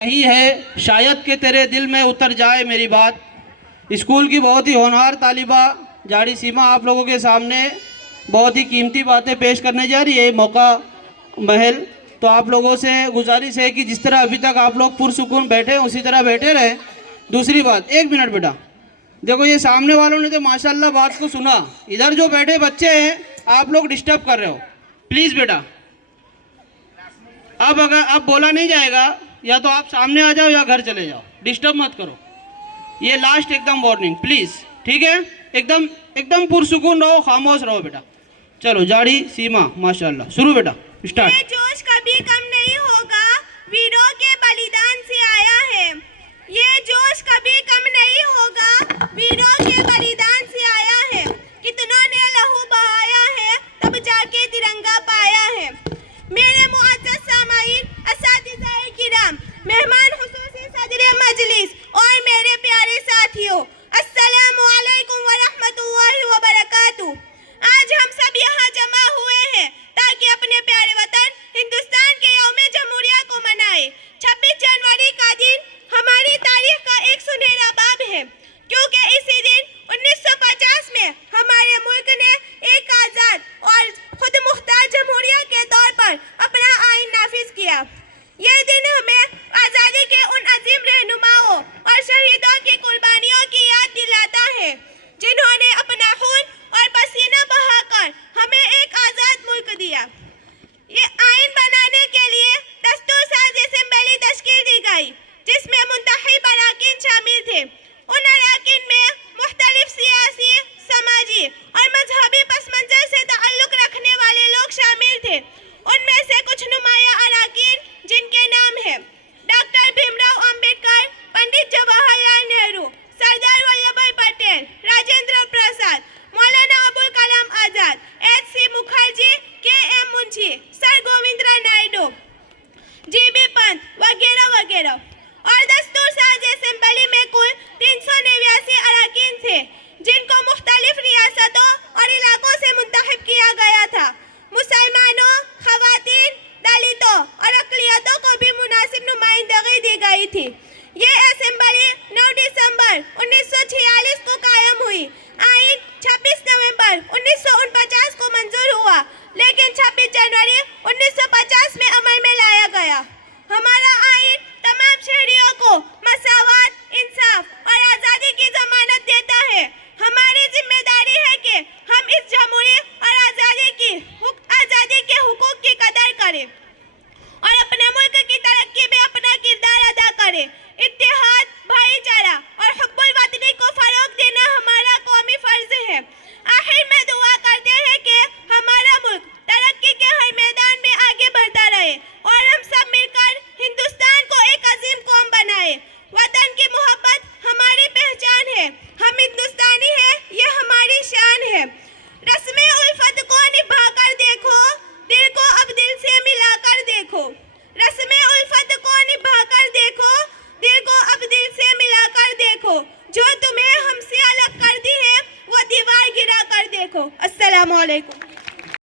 यही है शायद कि तेरे दिल में उतर जाए मेरी बात। स्कूल की बहुत ही होनहार तालिबा जाड़ी सीमा आप लोगों के सामने बहुत ही कीमती बातें पेश करने जा रही है। मौका महल तो आप लोगों से गुजारिश है कि जिस तरह अभी तक आप लोग पुरसुकून बैठे हैं उसी तरह बैठे रहे। दूसरी बात, एक मिनट बेटा, देखो ये सामने वालों ने तो माशाल्लाह बात को सुना, इधर जो बैठे बच्चे हैं आप लोग डिस्टर्ब कर रहे हो। प्लीज़ बेटा, अब अगर अब बोला नहीं जाएगा या तो आप सामने आ जाओ या घर चले जाओ, डिस्टर्ब मत करो। ये लास्ट एकदम वार्निंग प्लीज़, ठीक है? एकदम एकदम पुरसुकून रहो, खामोश रहो बेटा। चलो जाड़ी सीमा माशाल्लाह, शुरू बेटा, स्टार्ट। ये जोश कभी कम नहीं होगा, वीरों के बलिदान से आया है। ये जोश कभी कम नहीं होगा, वीरों के बलिदान से आया है। कितनों ने लहू बहाया है, तब जाके तिरंगा पाया है। मेरे मुअज़्ज़ज़ सामाईन, असातिज़ाए किराम, मेहमान खुसूसी सदर मजलिस और मेरे प्यारे साथियों, अस्सलामु अलैकुम व रहमतुल्लाहि व बरकातुहू। आज हम सब यहाँ जमा हुए हैं ताकि अपने प्यारे वतन हिंदुस्तान के यौम जमहूरिया को मनाए। 26 जनवरी का दिन हमारी तारीख का एक सुनहरा बाब है, क्योंकि इसी दिन 1950 में हमारे मुल्क ने एक आज़ाद और खुद मुख्तार जमहूरिया के तौर पर अपना आइन नाफिज किया। ये दिन हमें आज़ादी के उन अजीम रहनुमाओं और शहीदों की कुर्बानियों की याद दिलाता है, जिन्होंने अपना खून और पसीना बहाकर हमें एक आज़ाद मुल्क दिया। ये आइन बनाने के लिए दस्तूर साज़ असेंबली तश्कील दी गई, जिसमें मुंतखब अरकान शामिल थे। उन अरकान में मुख्तलिफ सियासी, समाजी और मजहबी पस मंज़र से ताल्लुक़ रखने वाले लोग शामिल थे। उनमें से कुछ नुमाया अरकान जिनके नाम है doctor Bhimrao Ambedkar, Pandit Jawaharlal Nehru, Sardar Vallabh Bhai Patel, Rajendra Prasad, Maulana Abul Kalam Azad, H C. Mukherjee, K M. Munshi, sir Govindrao Naidu, G B. Pant वगैरह वगैरह। और दस्तूर साज़ असेंबली में कुल 389 अरकान थे, जिनको मुख्तलिफ रियासतों और इलाकों से मुंतखब किया गया था। मुसलमानों, खवातीन, दलितों और अक़लियतों को भी मुनासिब नुमाइंदगी दी गई थी। ये असेंबली 9 दिसंबर 1946 को कायम हुई। आइन 26 नवंबर 1949 को मंजूर हुआ, लेकिन 26 जनवरी 1950 में अमल में लाया गया। हमारा आइन तमाम शहरियों को मसावत, इंसाफ और आज़ादी की ज़मानत देता है। हमारी जिम्मेदारी है कि हम इस जमहूरी और आज़ादी के हुकूक की कदर करें और अपने मुल्क की तरक्की में अपना किरदार अदा करें। इत्तेहाद, भाईचारा और हुब्बुल वतनी को फरोग देना हमारा कौमी फर्ज है। आखिर में दुआ करते हैं कि हमारा मुल्क तरक्की के हर मैदान में आगे बढ़ता रहे और हम सब मिलकर हिंदुस्तान को एक अजीम कौम बनाए। वतन की मोहब्बत हमारी पहचान है, हम हिंदुस्तानी हैं, ये हमारी शान है। रस्में उल्फत को निभा कर देखो, दिल को अब दिल से मिला कर देखो। रस्में उल्फत को निभा कर देखो, दिल को अब दिल से मिला कर देखो। जो तुम्हें हमसे अलग कर दी है वो दीवार गिरा कर देखो। अस्सलामु अलैकुम।